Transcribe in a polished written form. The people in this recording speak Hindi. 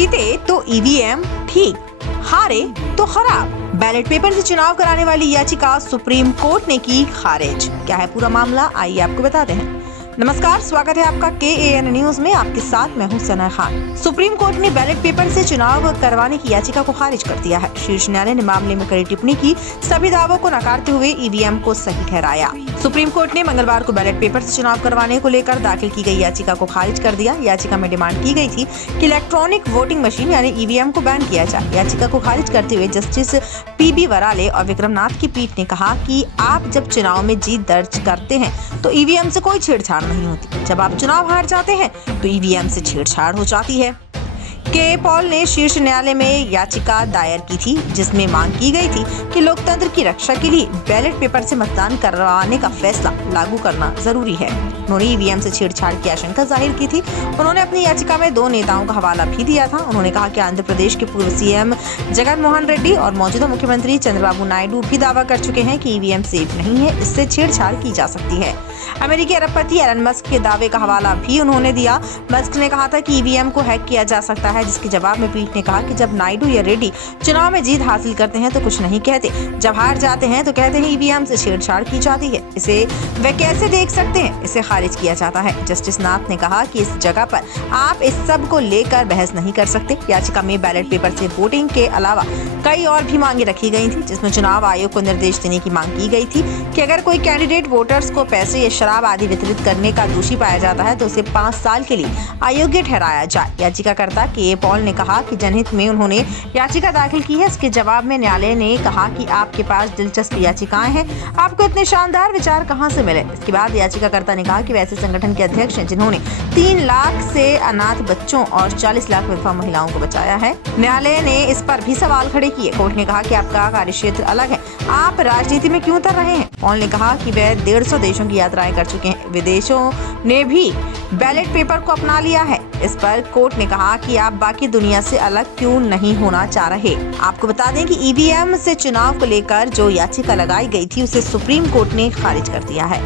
जीते तो ईवीएम ठीक, हारे तो खराब। बैलेट पेपर से चुनाव कराने वाली याचिका सुप्रीम कोर्ट ने की खारिज। क्या है पूरा मामला, आइए आपको बताते हैं। नमस्कार, स्वागत है आपका KAN न्यूज में। आपके साथ मैं हूं सना खान। सुप्रीम कोर्ट ने बैलेट पेपर से चुनाव करवाने की याचिका को खारिज कर दिया है। शीर्ष न्यायालय ने मामले में कड़ी टिप्पणी की, सभी दावों को नकारते हुए ईवीएम को सही ठहराया। सुप्रीम कोर्ट ने मंगलवार को बैलेट पेपर से चुनाव करवाने को लेकर दाखिल की गई याचिका को खारिज कर दिया। याचिका में डिमांड की गई थी कि इलेक्ट्रॉनिक वोटिंग मशीन यानी ईवीएम को बैन किया जाए। याचिका को खारिज करते हुए जस्टिस PB वराले और विक्रम नाथ की पीठ ने कहा कि आप जब चुनाव में जीत दर्ज करते हैं तो ईवीएम से कोई छेड़छाड़ नहीं होती। जब आप चुनाव हार जाते हैं तो ईवीएम से छेड़छाड़ हो जाती है। के पॉल ने शीर्ष न्यायालय में याचिका दायर की थी, जिसमें मांग की गई थी कि लोकतंत्र की रक्षा के लिए बैलेट पेपर से मतदान करवाने का फैसला लागू करना जरूरी है। उन्होंने ईवीएम से छेड़छाड़ की आशंका जाहिर की थी। उन्होंने अपनी याचिका में 2 नेताओं का हवाला भी दिया था। उन्होंने कहा कि आंध्र प्रदेश के पूर्व CM जगन मोहन रेड्डी और मौजूदा मुख्यमंत्री चंद्रबाबू नायडू भी दावा कर चुके हैं कि ईवीएम सेफ नहीं है, इससे छेड़छाड़ की जा सकती है। अमेरिकी अरबपति एलन मस्क के दावे का हवाला भी उन्होंने दिया। मस्क ने कहा था कि ईवीएम को हैक किया जा सकता है, जिसके जवाब में पीठ ने कहा कि जब नायडू या रेड्डी चुनाव में जीत हासिल करते हैं तो कुछ नहीं कहते, जब हार जाते हैं तो कहते हैं ईवीएम से छेड़छाड़ की जाती है। इसे वे कैसे देख सकते हैं, इसे खारिज किया जाता है। जस्टिस नाथ ने कहा कि इस जगह पर आप इस सब को लेकर बहस नहीं कर सकते। याचिका में बैलेट पेपर से वोटिंग के अलावा कई और भी मांगे रखी गई थी, जिसमें चुनाव आयोग को निर्देश देने की मांग की गई थी कि अगर कोई कैंडिडेट वोटर्स को पैसे या शराब आदि वितरित करने का दोषी पाया जाता है तो उसे 5 साल के लिए अयोग्य ठहराया जाए। याचिकाकर्ता के पॉल ने कहा कि जनहित में उन्होंने याचिका दाखिल की है। इसके जवाब में न्यायालय ने कहा कि आपके पास दिलचस्प याचिकाएं हैं, आपको इतने शानदार विचार कहां से मिले। इसके बाद याचिकाकर्ता ने कहा कि वैसे संगठन के अध्यक्ष हैं जिन्होंने 3 लाख से अनाथ बच्चों और 40 लाख विधवा महिलाओं को बचाया है। न्यायालय ने इस पर भी सवाल खड़े किए। कोर्ट ने कहा कि आपका कार्यक्षेत्र अलग है, आप राजनीति में क्यों उतर रहे हैं। पॉल ने कहा कि वह 150 देशों की यात्राएं कर चुके हैं, विदेशों ने भी बैलेट पेपर को अपना लिया है। इस पर कोर्ट ने कहा कि आप बाकी दुनिया से अलग क्यों नहीं होना चाह रहे। आपको बता दें कि ईवीएम से चुनाव को लेकर जो याचिका लगाई गई थी उसे सुप्रीम कोर्ट ने खारिज कर दिया है।